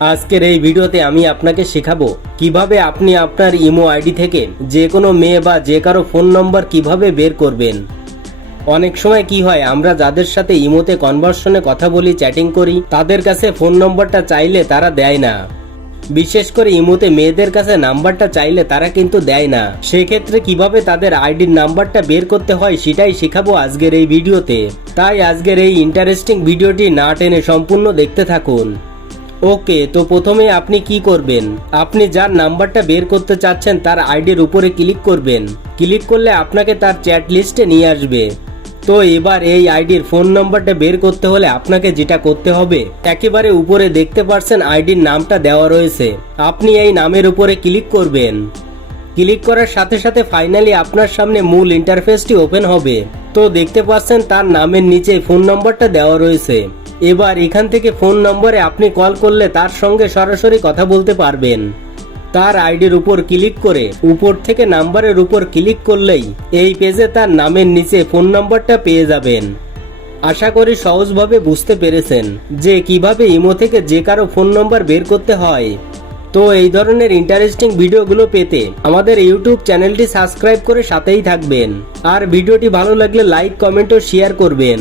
আজকের এই ভিডিওতে আমি আপনাকে শেখাবো কিভাবে আপনি আপনার ইমো আইডি থেকে যে কোনো মেয়ে বা যে কারো ফোন নম্বর কিভাবে বের করবেন। অনেক সময় কি হয়, আমরা যাদের সাথে ইমোতে কনভারসেশনে কথা বলি, চ্যাটিং করি, তাদের কাছে ফোন নম্বরটা চাইলে তারা দেয় না। বিশেষ করে ইমোতে মেয়েদের কাছে নাম্বারটা চাইলে তারা কিন্তু দেয় না। সেক্ষেত্রে কিভাবে তাদের আইডির নাম্বারটা বের করতে হয় সেটাই শেখাবো আজকের এই ভিডিওতে। তাই আজকের এই ইন্টারেস্টিং ভিডিওটি না টেনে সম্পূর্ণ দেখতে থাকুন। ওকে, তো প্রথমে আপনি কি করবেন, আপনি যার নাম্বারটা বের করতে চাচ্ছেন তার আইডির উপরে ক্লিক করবেন। ক্লিক করলে আপনাকে তার চ্যাট লিস্টে নিয়ে আসবে। তো এবার এই আইডির ফোন নাম্বারটা বের করতে হলে আপনাকে যেটা করতে হবে, একেবারে উপরে দেখতে পাচ্ছেন আইডির নামটা দেওয়া রয়েছে, আপনি এই নামের উপরে ক্লিক করবেন। ক্লিক করার সাথে সাথে ফাইনালি আপনার সামনে মূল ইন্টারফেসটি ওপেন হবে। তো দেখতে পাচ্ছেন তার নামের নিচে ফোন নম্বরটা দেওয়া রয়েছে। এবার এখান থেকে ফোন নম্বরে আপনি কল করলে তার সঙ্গে সরাসরি কথা বলতে পারবেন। তার আইডির উপর ক্লিক করে উপর থেকে নাম্বারের উপর ক্লিক করলেই এই পেজে তার নামের নিচে ফোন নম্বরটা পেয়ে যাবেন। আশা করি সহজভাবে বুঝতে পেরেছেন যে কিভাবে ইমো থেকে যে কারো ফোন নম্বর বের করতে হয়। তো এই ধরনের ইন্টারেস্টিং ভিডিওগুলো পেতে আমাদের ইউটিউব চ্যানেলটি সাবস্ক্রাইব করে সাথেই থাকবেন। আর ভিডিওটি ভালো লাগলে লাইক, কমেন্ট ও শেয়ার করবেন।